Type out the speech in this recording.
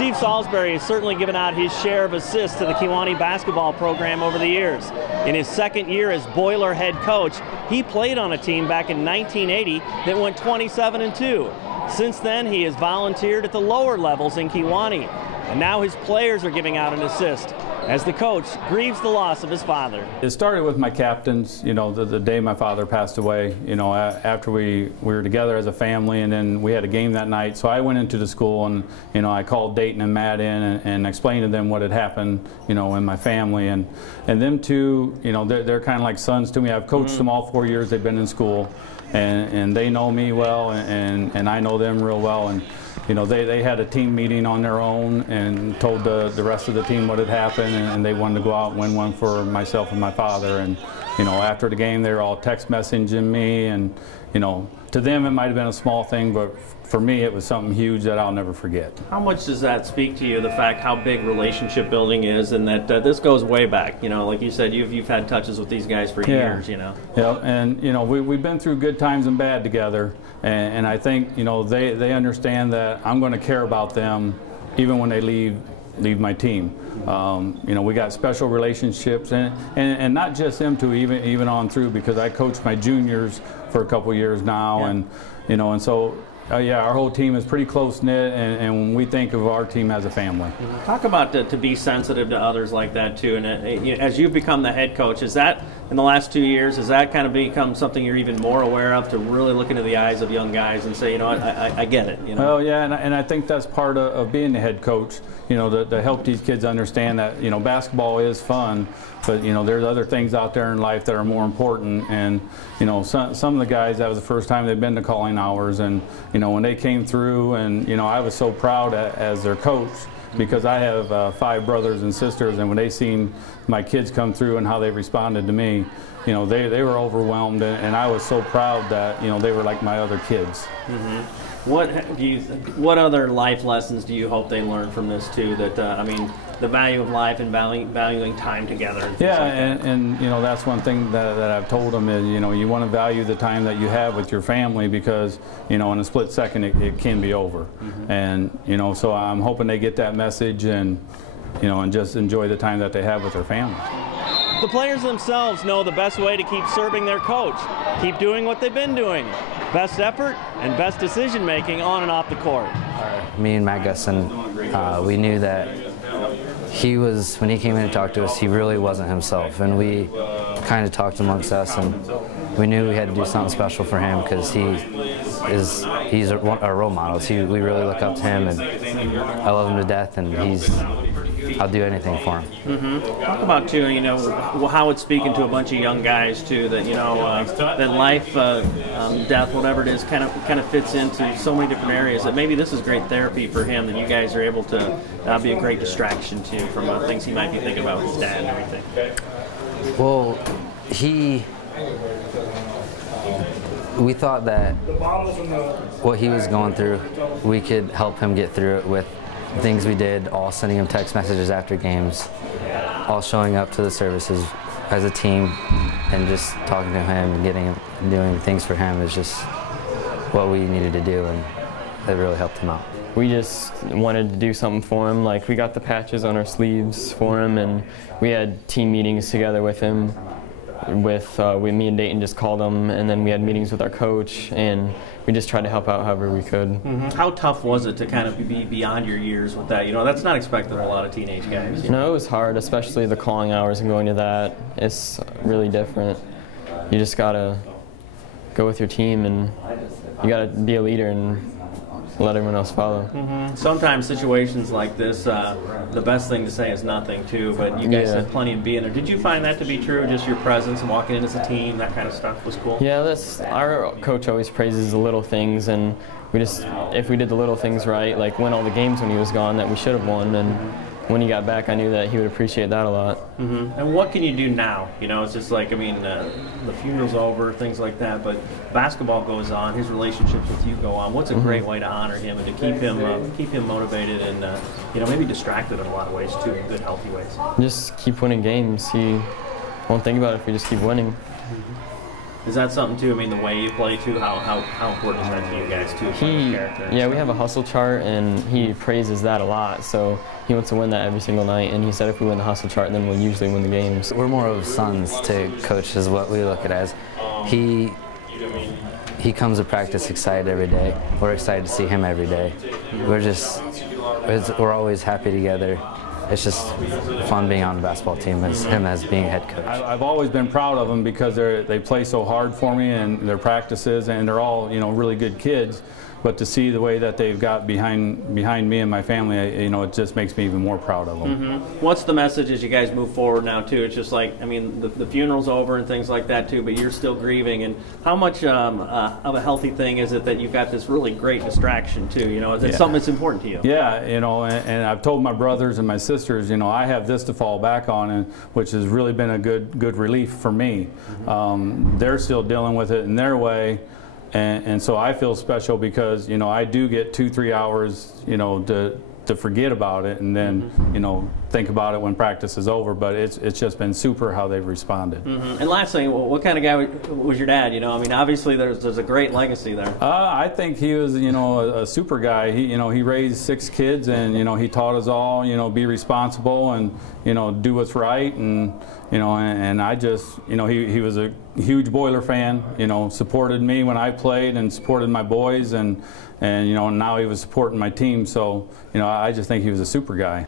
Steve Salisbury has certainly given out his share of assists to the Kewanee basketball program over the years. In his second year as Boiler head coach, he played on a team back in 1980 that went 27-2. Since then, he has volunteered at the lower levels in Kewanee, and now his players are giving out an assist as the coach grieves the loss of his father. It started with my captains, you know, the day my father passed away, you know, after we were together as a family, and then we had a game that night. So I went into the school and, you know, I called Dayton and Matt in and explained to them what had happened, you know, in my family. And them two, you know, they're kind of like sons to me. I've coached them all 4 years they've been in school, and they know me well, and I know them real well. And you know, they had a team meeting on their own and told the rest of the team what had happened, and they wanted to go out and win one for myself and my father. And you know, after the game, they were all text messaging me, and you know, to them it might have been a small thing, but for me it was something huge that I'll never forget. How much does that speak to you, the fact how big relationship building is, and that this goes way back? You know, like you said, you've had touches with these guys for years, you know. Yeah, and you know, we've been through good times and bad together, and I think, you know, they understand that I'm going to care about them even when they leave my team. You know, we got special relationships, and not just them two, even on through, because I coached my juniors for a couple years now, and you know, and so yeah, our whole team is pretty close-knit, and we think of our team as a family. Talk about to be sensitive to others like that too, and as you've become the head coach, is that, in the last 2 years, has that kind of become something you're even more aware of, to really look into the eyes of young guys and say, you know, I get it, you know? Well, yeah, and I think that's part of being the head coach, you know, to help these kids understand that, you know, basketball is fun, but, you know, there's other things out there in life that are more important. And, you know, some of the guys, that was the first time they've been to calling hours, and, you know, when they came through, and, you know, I was so proud as their coach, because I have 5 brothers and sisters, and when they seen my kids come through and how they responded to me, you know, they were overwhelmed, and I was so proud that, you know, they were like my other kids. What other life lessons do you hope they learn from this too? That I mean, the value of life and valuing time together. And yeah, like and you know, that's one thing that I've told them is, you know, you want to value the time that you have with your family, because, you know, in a split second it can be over. And you know, so I'm hoping they get that message, and you know, and just enjoy the time that they have with their family. The players themselves know the best way to keep serving their coach. Keep doing what they've been doing. Best effort and best decision making on and off the court. Me and Matt Gusson, we knew that when he came in to talk to us, he really wasn't himself, and we kind of talked amongst us, and we knew we had to do something special for him, because he's our role model. We really look up to him, and I love him to death, and I'll do anything for him. Talk about too, you know, how it's speaking to a bunch of young guys too, that, you know, that life, death, whatever it is, kind of fits into so many different areas, that maybe this is great therapy for him, that you guys are able to be a great distraction to from things he might be thinking about with his dad and everything. Well, we thought that what he was going through, we could help him get through it with things we did, all sending him text messages after games, all showing up to the services as a team, and just talking to him and doing things for him is just what we needed to do, and it really helped him out. We just wanted to do something for him. Like, we got the patches on our sleeves for him, and we had team meetings together with him. Me and Dayton just called him, and then we had meetings with our coach, and we just tried to help out however we could. How tough was it to kind of be beyond your years with that? You know, that's not expected of a lot of teenage guys. You know, it was hard, especially the calling hours and going to that. It's really different. You just gotta go with your team, and you gotta be a leader and let everyone else follow. Sometimes situations like this, the best thing to say is nothing too, but you guys had plenty of being there. Did you find that to be true? Just your presence and walking in as a team, that kind of stuff was cool? Yeah, our coach always praises the little things, and if we did the little things right, like win all the games when he was gone that we should have won, and when he got back, I knew that he would appreciate that a lot. And what can you do now? You know, it's just like, I mean, the funeral's over, things like that, but basketball goes on, his relationships with you go on. What's a great way to honor him and to keep him motivated and, you know, maybe distracted in a lot of ways too, in good, healthy ways? Just keep winning games. He won't think about it if we just keep winning. Is that something too? I mean, the way you play too. How important is that to you guys too? Character? Yeah, we have a hustle chart, and he praises that a lot. So he wants to win that every single night. And he said if we win the hustle chart, then we'll usually win the games. We're more of sons to Coach, is what we look at as. He comes to practice excited every day. We're excited to see him every day. We're always happy together. It's just fun being on the basketball team as him as being head coach. I've always been proud of them because they play so hard for me and their practices, and they're all really good kids. But to see the way that they've got behind me and my family, it just makes me even more proud of them. Mm-hmm. What's the message as you guys move forward now too? It's just like, I mean, the funeral's over and things like that too, but you're still grieving. And how much of a healthy thing is it that you've got this really great distraction too? Is it something that's important to you? Yeah, and I've told my brothers and my sisters, I have this to fall back on, and which has really been a good relief for me. Mm-hmm. They're still dealing with it in their way. And so I feel special because, I do get 2-3 hours, to forget about it and then, think about it when practice is over. But it's just been super how they've responded. Mm-hmm. And last thing, what kind of guy was your dad? I mean, obviously there's a great legacy there. I think he was, a super guy. He raised 6 kids, and he taught us all, be responsible and do what's right. And I just, he was a huge Boiler fan. Supported me when I played and supported my boys, and now he was supporting my team. So I just think he was a super guy.